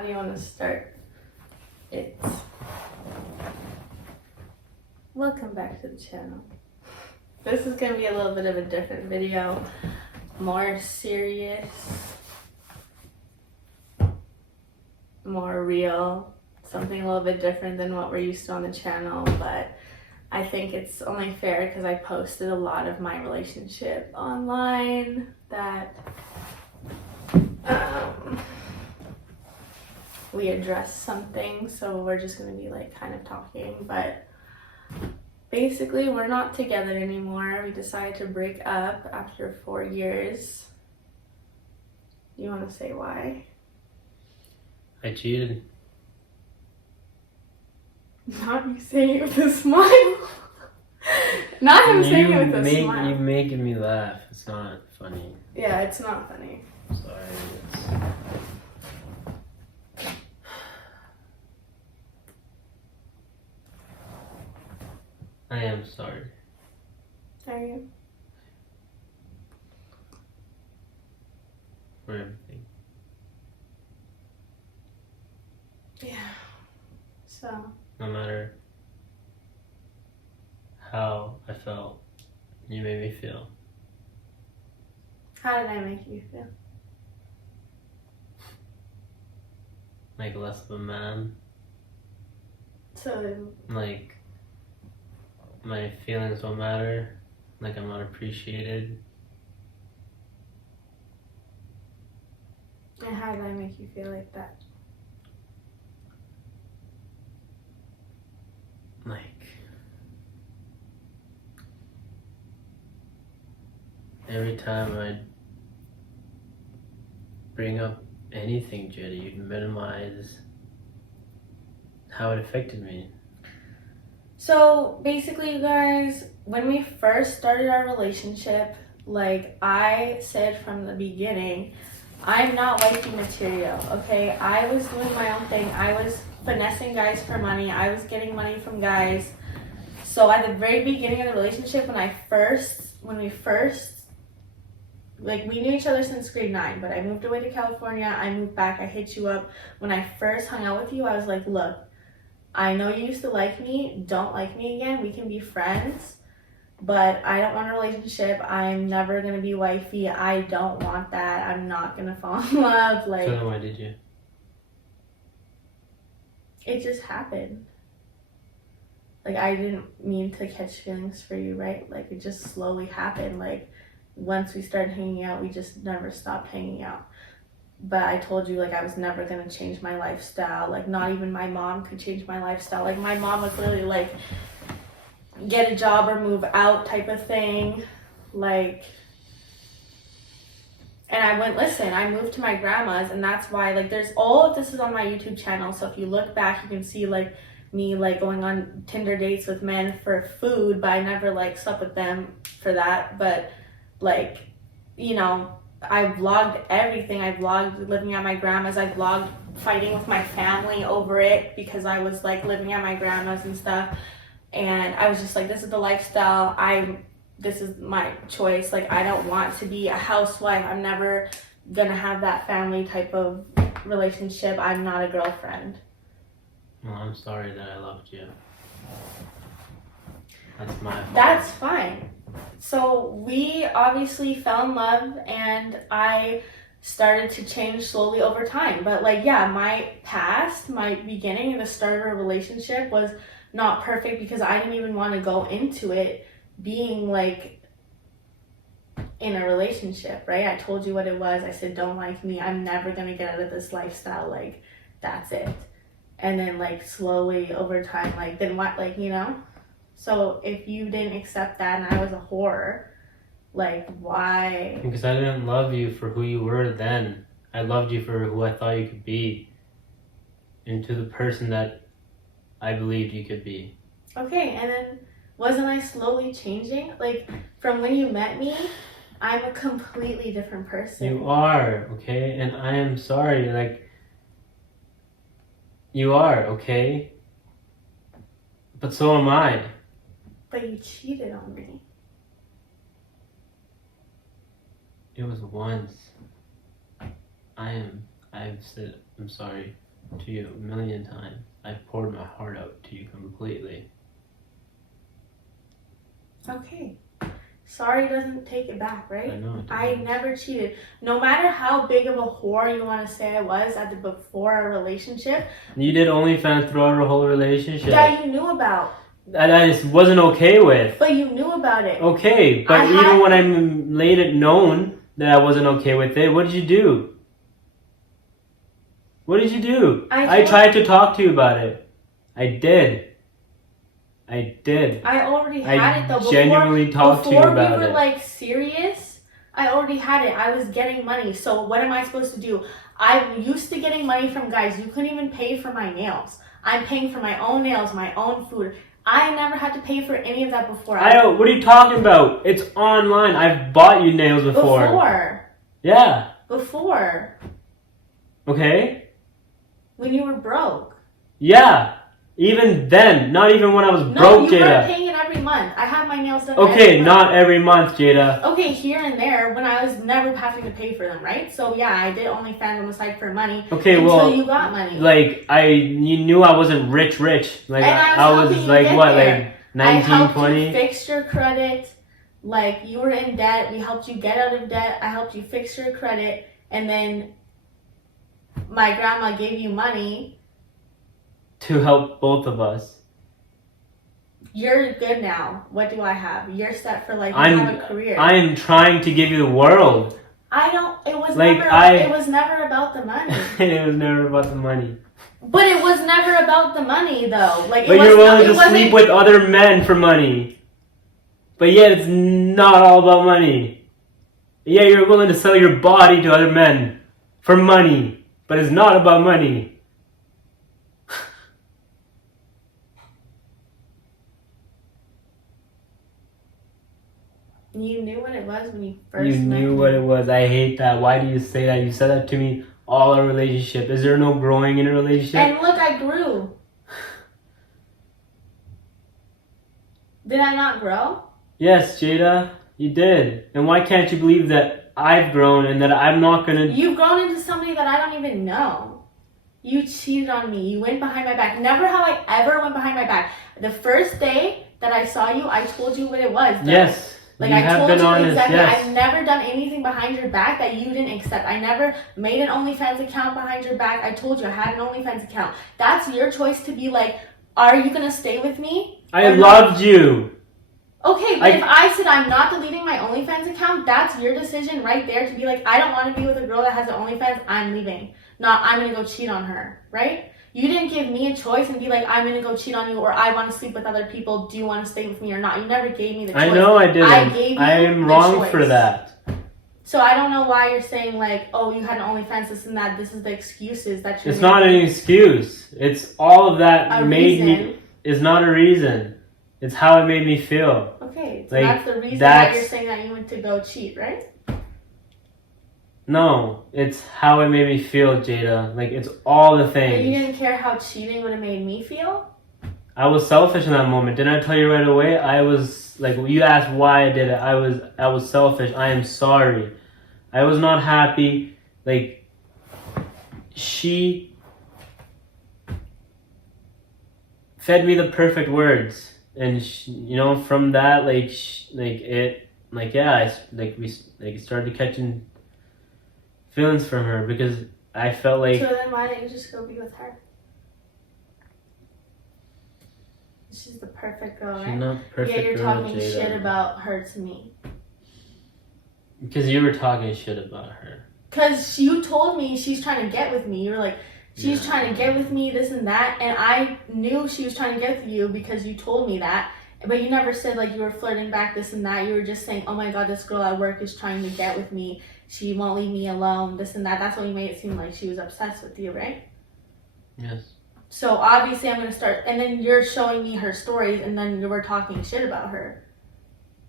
How do you want to start it? Welcome back to the channel. This is going to be a little bit of a different video, more serious, more real, something a little bit different than what we're used to on the channel, but I think it's only fair because I posted a lot of my relationship online that we addressed something, so we're just going to be like kind of talking, but basically we're not together anymore. We decided to break up after 4 years. You want to say why? I cheated. Not you saying it with a smile. Not him saying it with a smile. You making me laugh. It's not funny. Yeah, it's not funny. Sorry. I am sorry. Are you? For everything. Yeah. So. No matter how I felt, you made me feel. How did I make you feel? Like less of a man. So. Like my feelings don't matter. Like I'm not appreciated. And how did I make you feel like that? Like every time I'd bring up anything, Jetty, you'd minimize how it affected me. So basically, you guys, when we first started our relationship, like I said from the beginning, I'm not wifey material, okay? I was doing my own thing. I was finessing guys for money. I was getting money from guys. So at the very beginning of the relationship, when we first, like we knew each other since grade 9, but I moved away to California. I moved back. I hit you up. When I first hung out with you, I was like, look, I know you used to like me. Don't like me again. We can be friends, but I don't want a relationship. I'm never going to be wifey. I don't want that. I'm not going to fall in love. Like, So then why did you? It just happened. Like, I didn't mean to catch feelings for you, right? Like, it just slowly happened. Like, once we started hanging out, we just never stopped hanging out. But I told you, like, I was never going to change my lifestyle. Like, not even my mom could change my lifestyle. Like, my mom was literally, like, get a job or move out type of thing. Like, and I moved to my grandma's, and that's why, like, there's all of this is on my YouTube channel. So if you look back, you can see, like, me, like, going on Tinder dates with men for food, but I never, like, slept with them for that. But, like, you know, I vlogged everything. I vlogged living at my grandma's. I vlogged fighting with my family over it because I was, like, living at my grandma's and stuff. And I was just like, this is the lifestyle. This is my choice. Like, I don't want to be a housewife. I'm never gonna have that family type of relationship. I'm not a girlfriend. Well, I'm sorry that I loved you. That's my fault. That's fine. So we obviously fell in love, and I started to change slowly over time. But, like, yeah, my beginning, the start of a relationship was not perfect because I didn't even want to go into it being, like, in a relationship, right? I told you what it was. I said, don't like me. I'm never going to get out of this lifestyle. Like, that's it. And then, like, slowly over time, like, then what, like, you know? So if you didn't accept that and I was a whore, like, why? Because I didn't love you for who you were then. I loved you for who I thought you could be. And to the person that I believed you could be. Okay, and then wasn't I slowly changing? Like, from when you met me, I'm a completely different person. You are, okay? And I am sorry, like, you are, okay? But so am I. But you cheated on me. It was once. I've said I'm sorry. to you a million times. I've poured my heart out to you completely. Okay. Sorry doesn't take it back, I right? know. I never cheated. No matter how big of a whore you want to say I was at the before our relationship You did OnlyFans throughout our whole relationship. that you knew about, That I just wasn't okay with. but you knew about it. Okay, but even when I made it known that I wasn't okay with it, what did you do? What did you do? I tried to talk to you about it. I did. I already had it though. Genuinely talked to you about Before we were it. like serious, I already had it. I was getting money. So what am I supposed to do? I'm used to getting money from guys. You couldn't even pay for my nails. I'm paying for my own nails, my own food. I never had to pay for any of that before. I don't. What are you talking about? It's online. I've bought you nails before. Yeah. Before. Okay. When you were broke. Yeah. Even then, not even when I was broke, No, you Jada. were paying it every month. I have my nails done. Okay, not every month, Jada. Okay, here and there when I was never having to pay for them, right? So yeah, I did OnlyFans on the side for money. Okay, until well, you got money. Like you knew I wasn't rich. Like And I was helping you like get what, there. like I 19, helped 20. you fix your credit. Like you were in debt. We helped you get out of debt. I helped you fix your credit, and then my grandma gave you money. To help both of us. You're good now. What do I have? You're set for life. You have a career. I am trying to give you the world. I don't. It was Like, never. It was never about the money. It was never about the money. But it was never about the money, though. Like, But you're willing to sleep with other men for money. But yet it's not all about money. Yeah, you're willing to sell your body to other men for money. But it's not about money. You knew what it was when you first You met knew me. what it was. I hate that. Why do you say that? You said that to me all our relationship. Is there no growing in a relationship? And look, I grew. Did I not grow? Yes, Jada, you did. And why can't you believe that I've grown and that I'm not gonna... You've grown into somebody that I don't even know. You cheated on me. You went behind my back. Never have I ever went behind my back. The first day that I saw you, I told you what it was. Yes. Like, you I have told been you honest, exactly. yes. I've never done anything behind your back that you didn't accept. I never made an OnlyFans account behind your back. I told you I had an OnlyFans account. That's your choice to be like, are you going to stay with me? I loved you. Okay, but if I said I'm not deleting my OnlyFans account, that's your decision right there to be like, I don't want to be with a girl that has an OnlyFans, I'm leaving. Not, I'm going to go cheat on her, right? You didn't give me a choice and be like, I'm going to go cheat on you or I want to sleep with other people. Do you want to stay with me or not? You never gave me the choice. I know I didn't. I gave you I am the wrong choice. for that. So I don't know why you're saying like, oh, you had an OnlyFans, this and that. This is the excuses that you're It's not an excuse. It's all of that a made reason. me... It's not a reason. It's how it made me feel. Okay, so Like, that's the reason why that's- you're saying that you went to go cheat, right? No, it's how it made me feel, Jada. Like, it's all the But things. you didn't care how cheating would have made me feel? I was selfish in that moment. Didn't I tell you right away? I was like, you asked why I did it. I was selfish. I am sorry. I was not happy. Like, she fed me the perfect words, and from that, we started catching feelings from her because I felt like. So then why didn't you just go be with her? She's the perfect girl, She's right? not the perfect Yeah, you're girl, talking Jada. shit about her to me. Because you were talking shit about her. Because you told me she's trying to get with me. You were like, she's trying to get with me, this and that. And I knew she was trying to get with you because you told me that. But you never said like you were flirting back, this and that. You were just saying, oh my God, this girl at work is trying to get with me. She won't leave me alone, this and that. That's what you made it seem like she was obsessed with you, right? Yes. So obviously I'm going to start, and then you're showing me her stories, and then you were talking shit about her.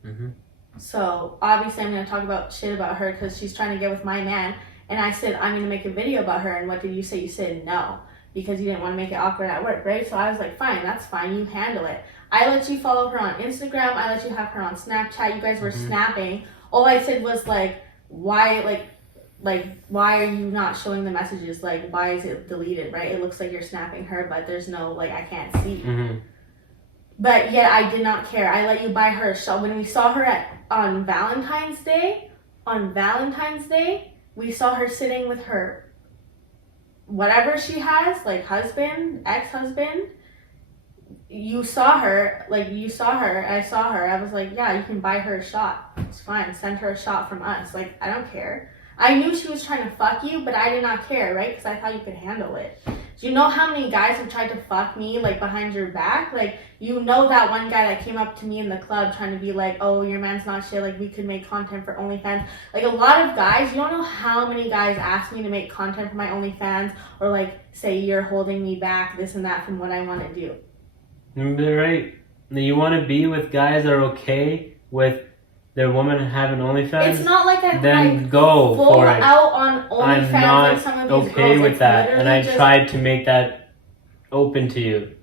Mm-hmm. So obviously I'm going to talk about shit about her because she's trying to get with my man. And I said, I'm going to make a video about her. And what did you say? You said no, because you didn't want to make it awkward at work, right? So I was like, fine, that's fine. You handle it. I let you follow her on Instagram. I let you have her on Snapchat. You guys were snapping. All I said was like, why, like, like, why are you not showing the messages? Like, why is it deleted, right? It looks like you're snapping her, but there's no, like, I can't see. Mm-hmm. But yet I did not care. I let you buy her a shot. When we saw her on Valentine's Day, we saw her sitting with her, whatever she has, like husband, ex-husband. I saw her, I saw her. I was like, yeah, you can buy her a shot. It's fine. Send her a shot from us. Like, I don't care. I knew she was trying to fuck you, but I did not care, right? Because I thought you could handle it. Do you know how many guys have tried to fuck me, like, behind your back? Like, you know that one guy that came up to me in the club trying to be like, oh, your man's not shit, like, we could make content for OnlyFans. Like, a lot of guys, you don't know how many guys ask me to make content for my OnlyFans or, like, say you're holding me back, this and that from what I want to do. You're right. You want to be with guys that are okay with their woman having OnlyFans? It's not like I'm then like go full for it. out on OnlyFans I'm not like some of these okay girls. with It's that, and I literally just- tried to make that open to you,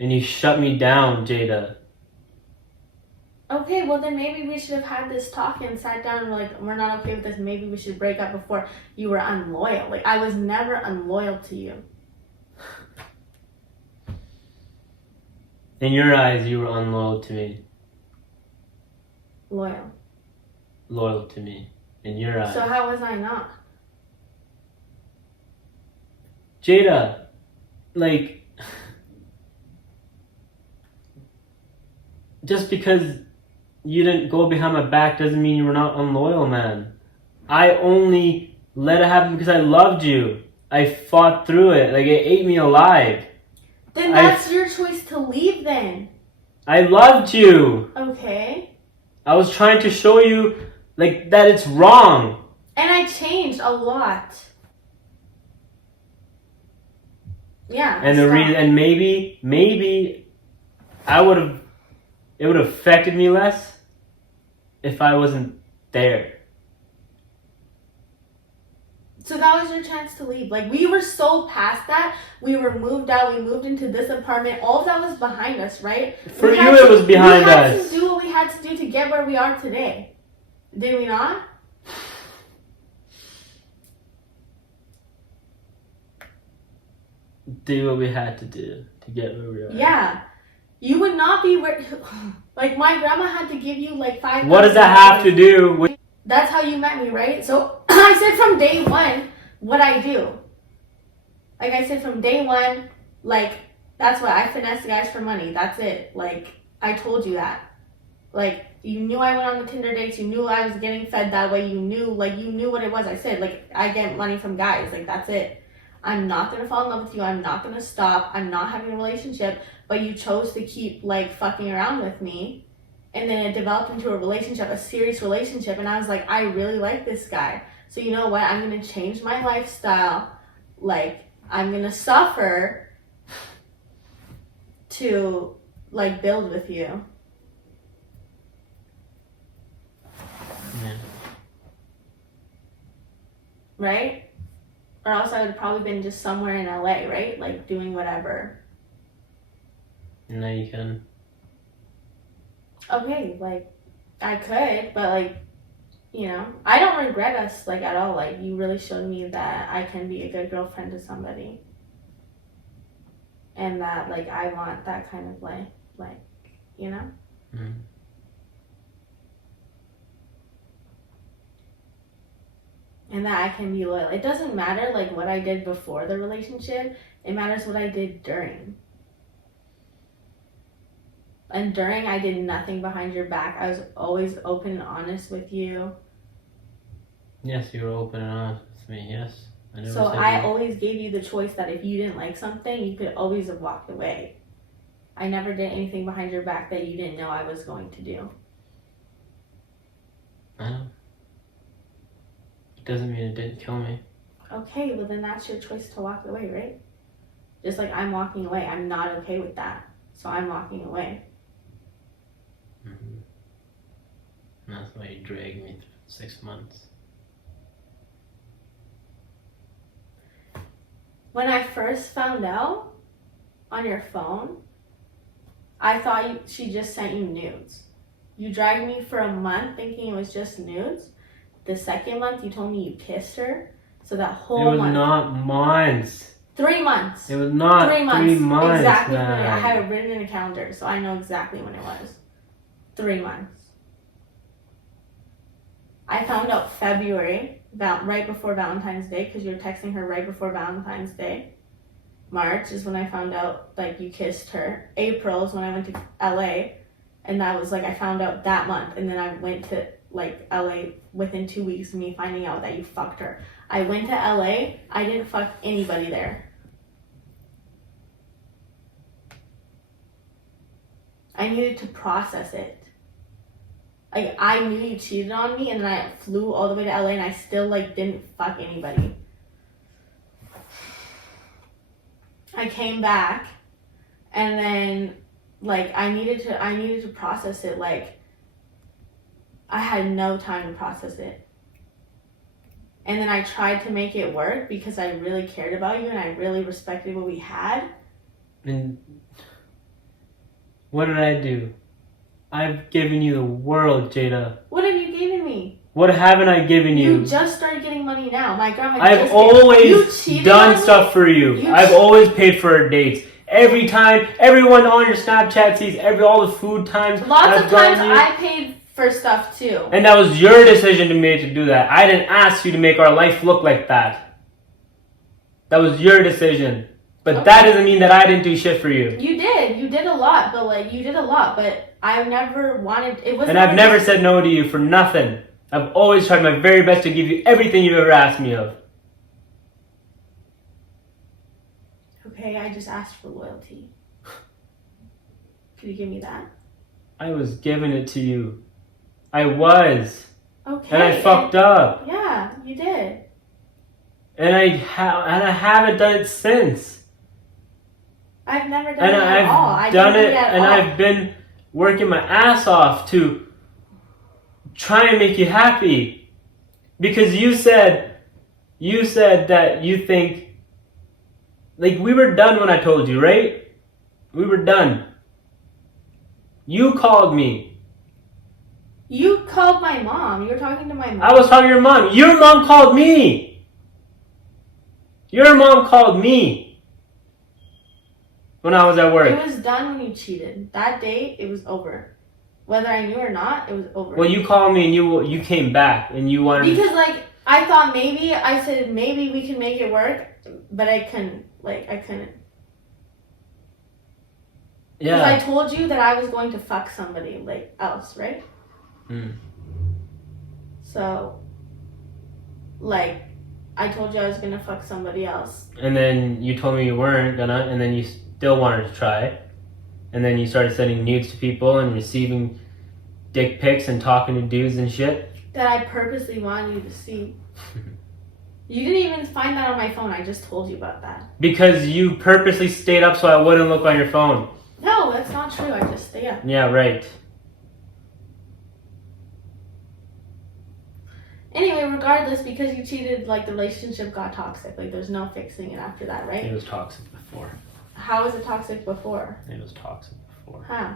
and you shut me down, Jada. Okay, well then maybe we should have had this talk and sat down and like, we're not okay with this. Maybe we should break up before you were unloyal. Like, I was never unloyal to you. In your eyes, you were unloyal to me. Loyal. Loyal to me. In your eyes. So how was I not? Jada, like, just because you didn't go behind my back doesn't mean you were not unloyal, man. I only let it happen because I loved you. I fought through it. Like, it ate me alive. Then that's your choice to leave then. I loved you. Okay. I was trying to show you, like, that it's wrong. And I changed a lot. Yeah. And the reason, and maybe it would have affected me less if I wasn't there. So that was your chance to leave. Like, we were so past that. We were moved out. We moved into this apartment. All of that was behind us, right? For you, it was behind us. We had us. to do what we had to do to get where we are today. Did we not? Do what we had to do to get where we are. Yeah. You would not be where... Like, my grandma had to give you, like, $5,000. What does that have to do with... That's how you met me, right? So, I said from day one what I do. Like, I said from day one, like, that's what I finesse guys for money. That's it. Like, I told you that. Like, you knew I went on the Tinder dates. You knew I was getting fed that way. You knew what it was. I said, like, I get money from guys. Like, that's it. I'm not going to fall in love with you. I'm not going to stop. I'm not having a relationship. But you chose to keep, like, fucking around with me. And then it developed into a relationship, a serious relationship. And I was like, I really like this guy. So you know what? I'm going to change my lifestyle. Like, I'm going to suffer to, like, build with you. Yeah. Right? Or else I would have probably been just somewhere in LA, right? Like, doing whatever. Now you can. Okay, like, I could, but, like, you know, I don't regret us, like, at all. Like, you really showed me that I can be a good girlfriend to somebody. And that, like, I want that kind of, like, you know? Mm. And that I can be loyal. It doesn't matter, like, what I did before the relationship. It matters what I did during. And during, I did nothing behind your back. I was always open and honest with you. Yes, you were open and honest with me, yes. So I always gave you the choice that if you didn't like something, you could always have walked away. I never did anything behind your back that you didn't know I was going to do. I know. It doesn't mean it didn't kill me. Okay, well then that's your choice to walk away, right? Just like I'm walking away. I'm not okay with that. So I'm walking away. Mm-hmm. That's why you dragged me through 6 months. When I first found out on your phone, I thought she just sent you nudes. You dragged me for a month thinking it was just nudes. the second month, you told me you kissed her. So that It whole was month. not months. 3 months. It was not 3 months. 3 months. Exactly. Man. I have it written in a calendar, so I know exactly when it was. 3 months. I found out February, right before Valentine's Day, because you were texting her right before Valentine's Day. March is when I found out, like, you kissed her. April is when I went to LA, and that was, like, I found out that month, and then I went to, like, LA within 2 weeks of me finding out that you fucked her. I went to LA, I didn't fuck anybody there. I needed to process it. Like, I knew you cheated on me, and then I flew all the way to LA, and I still, like, didn't fuck anybody. I came back, and then, like, I needed to process it. Like, I had no time to process it. And then I tried to make it work because I really cared about you, and I really respected what we had. And what did I do? I've given you the world, Jada. What have you given me? What haven't I given you? You just started getting money now. My grandma I've just always done stuff for you. I've always paid for our dates. Every time, everyone on your Snapchat sees all the food times. Lots of times you. I paid for stuff too. And that was your decision to make to do that. I didn't ask you to make our life look like that. That was your decision. But that doesn't mean that I didn't do shit for you. You did. You did a lot, but I never wanted it was. And I've never said no to you for nothing. I've always tried my very best to give you everything you've ever asked me of. Okay, I just asked for loyalty. Could you give me that? I was giving it to you. I was. Okay. And I fucked up. Yeah, you did. And I haven't done it since. I've never done it at all. I've done it, and I've been working my ass off to try and make you happy. Because you said that you think, like, we were done when I told you, right? We were done. You called me. You called my mom. You were talking to my mom. I was talking to your mom. Your mom called me. Your mom called me. When I was at work. It was done when you cheated. That day, it was over. Whether I knew or not, it was over. Well, you called me and you came back and you wanted. Because like I thought I said maybe we can make it work, but I couldn't. Like I couldn't. Yeah. Because I told you that I was going to fuck somebody like else, right? So, like, I told you I was gonna fuck somebody else. And then you told me you weren't gonna, and then you still wanted to try. And then you started sending nudes to people and receiving dick pics and talking to dudes and shit. That I purposely wanted you to see. You didn't even find that on my phone. I just told you about that. Because you purposely stayed up so I wouldn't look on your phone. No, that's not true. I just stayed up. Yeah, right. Anyway, regardless, because you cheated, like, the relationship got toxic. Like, there's no fixing it after that, right? It was toxic before. How was it toxic before? It was toxic before. Huh?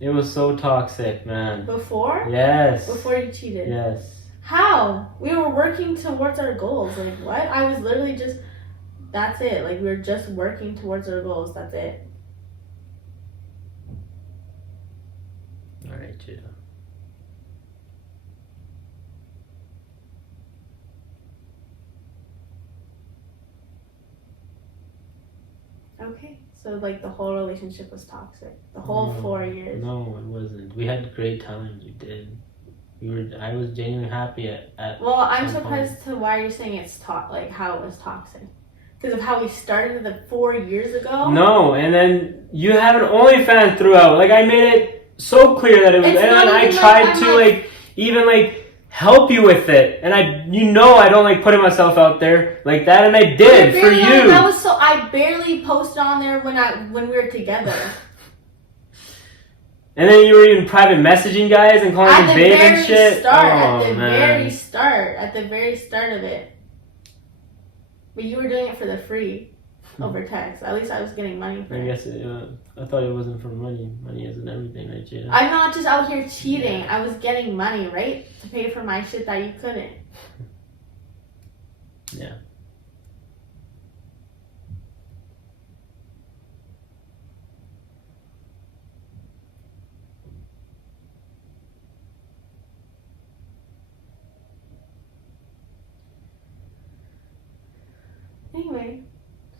It was so toxic, man. Before? Yes. Before you cheated? Yes. How? We were working towards our goals. Like, what? I was literally just... That's it. Like, we were just working towards our goals. That's it. Alright, Jada. Okay. So, like, the whole relationship was toxic. The whole 4 years. No, it wasn't. We had great times. We did. I was genuinely happy at Well, I'm some surprised to why you're saying it's like how it was toxic. Because of how we started the 4 years ago. No, and then you have an OnlyFans throughout. Like, I made it so clear that it was, It's and not I even tried like, to like even like help you with it, and I don't like putting myself out there like that, and I did for you. I barely posted on there when we were together. And then you were even private messaging guys and calling them babe and shit. At the very start of it. But you were doing it for the free. over text. At least I was getting money for I it. guess I thought it wasn't for money. Money isn't everything, right, Jada? I'm not just out here cheating. I was getting money, right? To pay for my shit that you couldn't. Yeah. Anyway,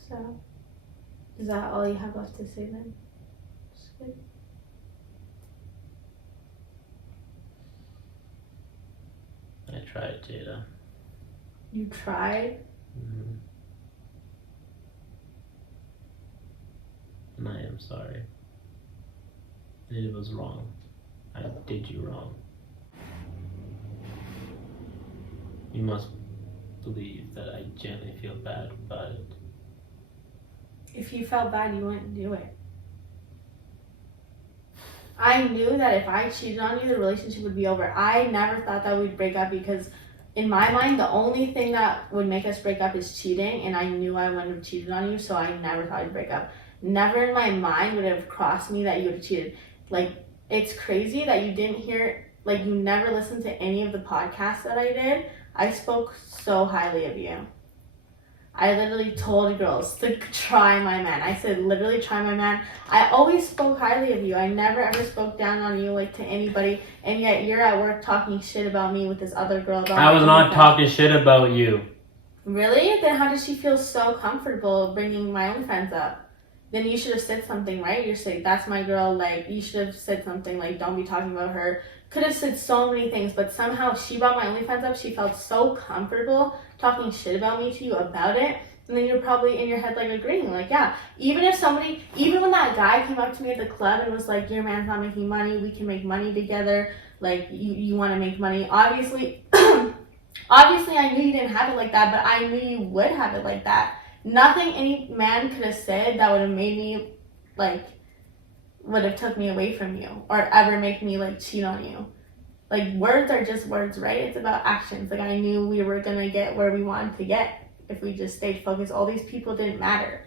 so is that all you have left to say then? Just good. I tried, Jada. You tried? Mm-hmm. And I am sorry. It was wrong. I did you wrong. You must believe that I genuinely feel bad about it. If you felt bad, you wouldn't do it. I knew that if I cheated on you, the relationship would be over. I never thought that we'd break up because in my mind, the only thing that would make us break up is cheating, and I knew I wouldn't have cheated on you, so I never thought we'd break up. Never in my mind would have crossed me that you would have cheated. Like, it's crazy that you didn't hear, like, you never listened to any of the podcasts that I did. I spoke so highly of you. I literally told girls to try my man. I said, literally try my man. I always spoke highly of you. I never ever spoke down on you, like, to anybody. And yet you're at work talking shit about me with this other girl. I was not talking shit about you. Really? Then how does she feel so comfortable bringing my OnlyFans up? Then you should have said something, right? You're saying, that's my girl. Like, you should have said something like, don't be talking about her. Could have said so many things, but somehow she brought my OnlyFans up. She felt so comfortable talking shit about me to you about it. And then you're probably in your head, like, agreeing. Like, yeah, even when that guy came up to me at the club and was like, your man's not making money. We can make money together. Like, you want to make money. Obviously, I knew you didn't have it like that, but I knew you would have it like that. Nothing any man could have said that would have made me, like, would have took me away from you or ever make me, like, cheat on you. Like, words are just words, right? It's about actions. Like, I knew we were going to get where we wanted to get if we just stayed focused. All these people didn't matter.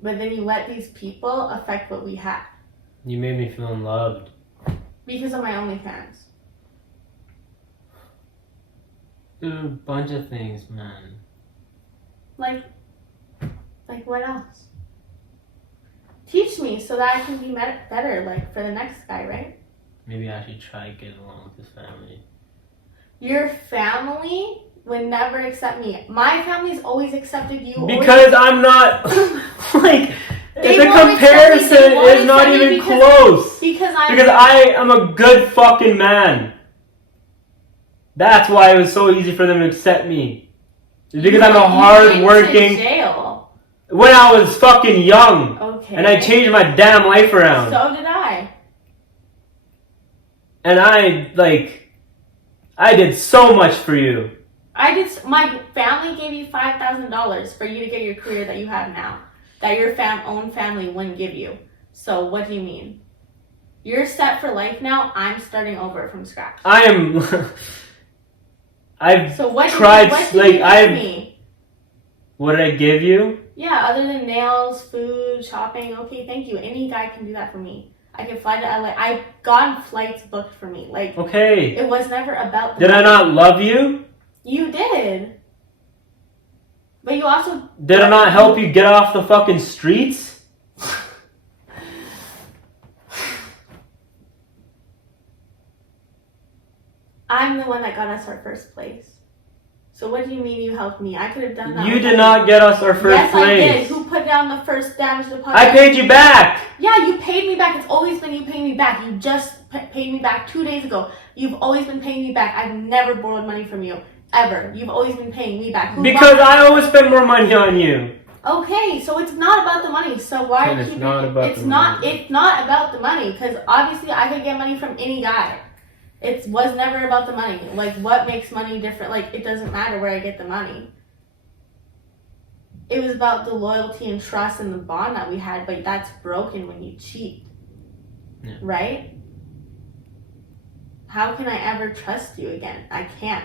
But then you let these people affect what we had. You made me feel unloved. Because of my OnlyFans. Dude, a bunch of things, man. Like what else? Teach me so that I can be better, like, for the next guy, right? Maybe I should try getting along with his family. Your family would never accept me. My family's always accepted you. Because I'm not, like, They the won't accept me. comparison They won't is not accept me even because- close. Because I am a good fucking man. That's why it was so easy for them to accept me. It's because I'm a hard working. Jail. When I was fucking young. Okay. And I changed my damn life around. So did I. And I did so much for you. My family gave you $5,000 for you to get your career that you have now. That your own family wouldn't give you. So what do you mean? You're set for life now. I'm starting over from scratch. I am. I've So what tried. What did you give me? What did I give you? Yeah, other than nails, food, shopping. Okay, thank you. Any guy can do that for me. I can fly to LA. I've gotten flights booked for me. Like, Okay. it was never about the Did I money. not love you? You did. But you also... Did I not help you get off the fucking streets? I'm the one that got us our first place. So what do you mean you helped me? I could have done that. You did not get us our first yes, place. Yes, I did. Who put down the first damage deposit? I paid you back. Yeah, you paid me back. It's always been you paying me back. You just paid me back 2 days ago. You've always been paying me back. I've never borrowed money from you. Ever. You've always been paying me back. Because I always spend more money on you. Okay, so it's not about the money. So why And are it's you not about it's the not money. it's not about the money, because obviously I could get money from any guy. It was never about the money. Like, what makes money different? Like, it doesn't matter where I get the money. It was about the loyalty and trust and the bond that we had, but that's broken when you cheat. Yeah. Right? How can I ever trust you again? I can't.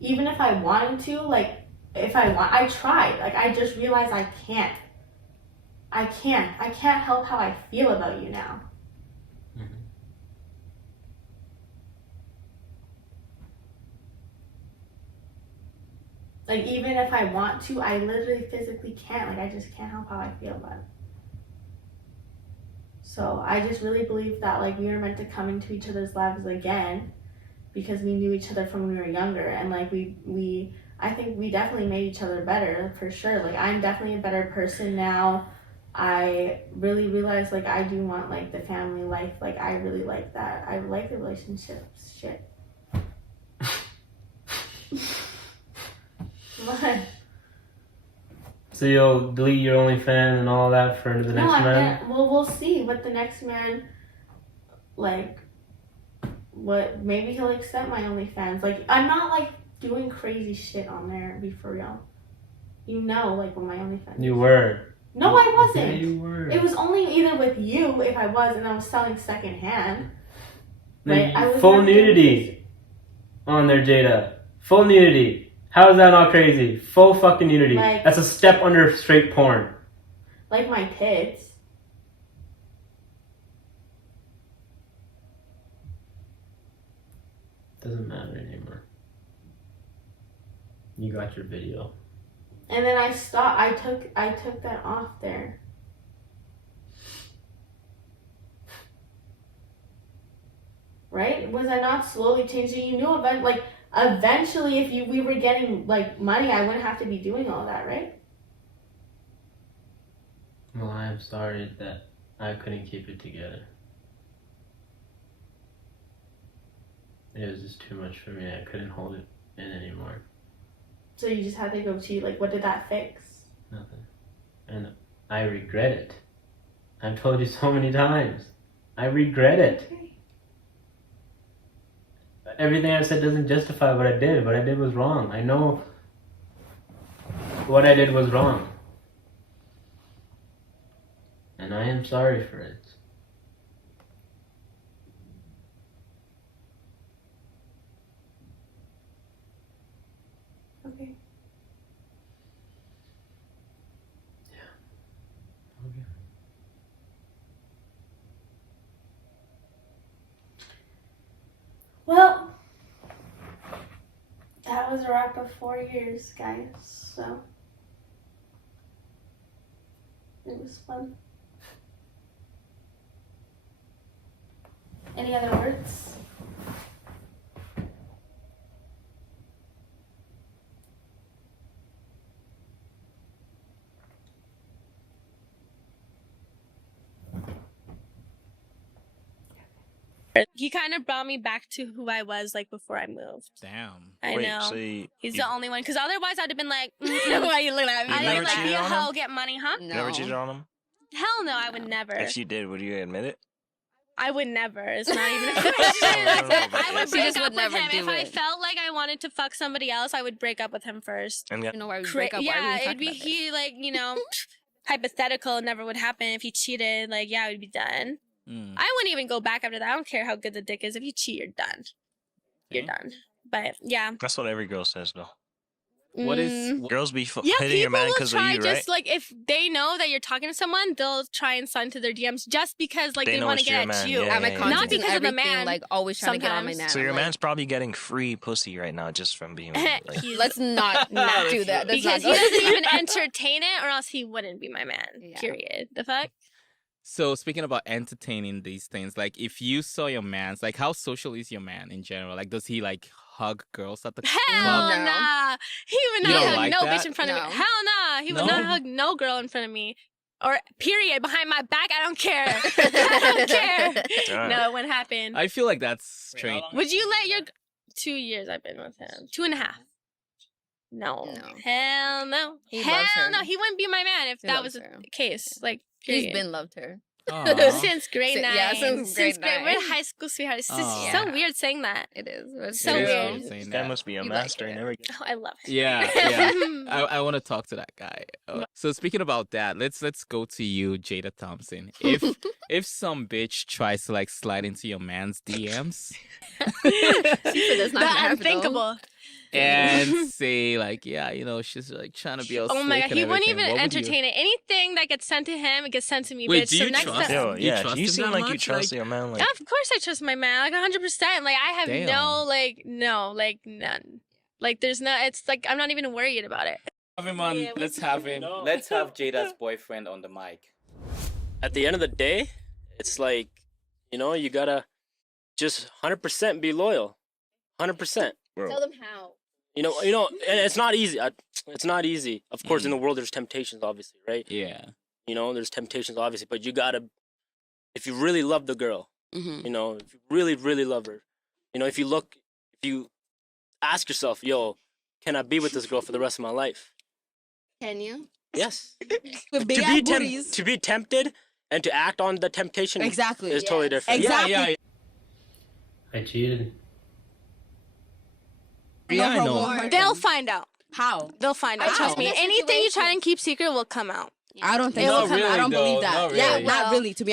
Even if I wanted to, like, if I want. I tried. Like, I just realized I can't. I can't help how I feel about you now. Like, even if I want to, I literally physically can't. Like, I just can't help how I feel about it. So I just really believe that, like, we were meant to come into each other's lives again because we knew each other from when we were younger. And, like, I think we definitely made each other better, for sure. Like, I'm definitely a better person now. I really realize, like, I do want, like, the family life. Like, I really like that. I like the relationships. Shit. What? So you'll delete your OnlyFans and all that for the next man? Well, we'll see what the next man, like, what, maybe he'll accept my OnlyFans. Like, I'm not, like, doing crazy shit on there, be for real. You know, like, what my OnlyFans You were. No, I wasn't. Yeah, you were. It was only either with you, if I was, and I was selling secondhand. Right? I was Full nudity on there, Jada. Full nudity. How is that not crazy? Full fucking nudity. Like, that's a step under straight porn. Like my tits. Doesn't matter anymore. You got your video. And then I stopped. I took that off there. Right? Was I not slowly changing? You knew eventually, if we were getting, like, money, I wouldn't have to be doing all that, right? Well, I am sorry that I couldn't keep it together. It was just too much for me. I couldn't hold it in anymore. So you just had to go cheat. Like, what did that fix? Nothing. And I regret it. I've told you so many times. I regret it. Okay. Everything I said doesn't justify what I did. What I did was wrong. I know what I did was wrong. And I am sorry for it. Okay. Yeah. Okay. Well, that was a wrap of 4 years, guys. So it was fun. Any other words? He kind of brought me back to who I was, like, before I moved. Damn. I Wait, know. so He's the only one, because otherwise I'd have been like, Why are you looking at me? I'd have never been like, cheated be a on hoe, him? get money, huh? you never cheated on him? Hell no, I would never. If you did, would you admit it? I would never. It's not even a question. I would She break just up would with never him. do If I it. felt like I wanted to fuck somebody else, I would break up with him first. And You know why we break up? Why are we Yeah, even it'd be talking about he, like, you know, hypothetical, it never would happen. If he cheated, like, yeah, we'd be done. this? I wouldn't even go back after that. I don't care how good the dick is. If you cheat, you're done. You're done. But yeah. that's what every girl says, though. What is Girls be Yeah, hitting your people man will because of try you, just right? like if they know that you're talking to someone, they'll try and slide into their DMs just because like They they know want to it's your get at man. you. Yeah, at my yeah, yeah. content Not and because of the everything, man. like always trying to get on my Sometimes. man. So your like, man's probably getting free pussy right now just from being with you. Like, He's- Let's not do that. Let's because not he go- doesn't even entertain it, or else he wouldn't be my man. Yeah. Period. The fuck? So speaking about entertaining these things, like if you saw your man's, like how social is your man in general? Like does he like hug girls at the Hell club? No. nah. He would You not don't hug like no that? bitch in front of No. me. Hell nah. He would No? not hug no girl in front of me. Or period. Behind my back, I don't care. I don't care. Damn. No, it wouldn't happen. I feel like that's strange. Would you let your 2 years I've been with him? 2.5. No. No. Hell no. He Hell loves her. no. He wouldn't be my man if He that loves was her. the case. Like, period. He's been loved her. Aw. Since grade Si- 9. yeah, since grade We're nine. high school sweethearts. It's Aw. so weird saying that. It is. It's So It is weird. weird saying this guy that. must be a You like master it. and everything. Oh, I love him. Yeah, yeah. I want to talk to that guy. So speaking about that, let's go to you, Jada Thompson. If some bitch tries to like slide into your man's DMs, She said that's not gonna The happen, though. unthinkable. and say like, yeah, she's like trying to be all Oh my slick god, and he wouldn't everything, even what would you- entertain it. Anything that gets sent to him, it gets sent to me, Wait, bitch. do So you next trust time, him? Yo, You yeah, trust you him seem that like you much? trust Like- your man. Like, of course I trust my man, like 100%. Like I have no, Damn. like no, like none. Like there's no. It's like I'm not even worried about it. Have him on. Let's have him. Let's have Jada's boyfriend on the mic. At the end of the day, it's like, you gotta just 100% be loyal. 100%. bro. them how. And it's not easy. It's not easy. Of course, in the world, there's temptations, obviously, right? Yeah. There's temptations, obviously, but you gotta, if you really love the girl, Mhm. if you really, really love her, if you ask yourself, yo, can I be with this girl for the rest of my life? Can you? Yes. With big ass booties. To be tempted and to act on the temptation Exactly. is totally different. Exactly. Yeah. I cheated. Yeah, I know. They'll find out. How? They'll find out. How? Trust me. Different Anything you try situations. and keep secret will come out. I don't think It so. will come I out. don't believe that. Not Yeah, really. not Well- really. To be honest.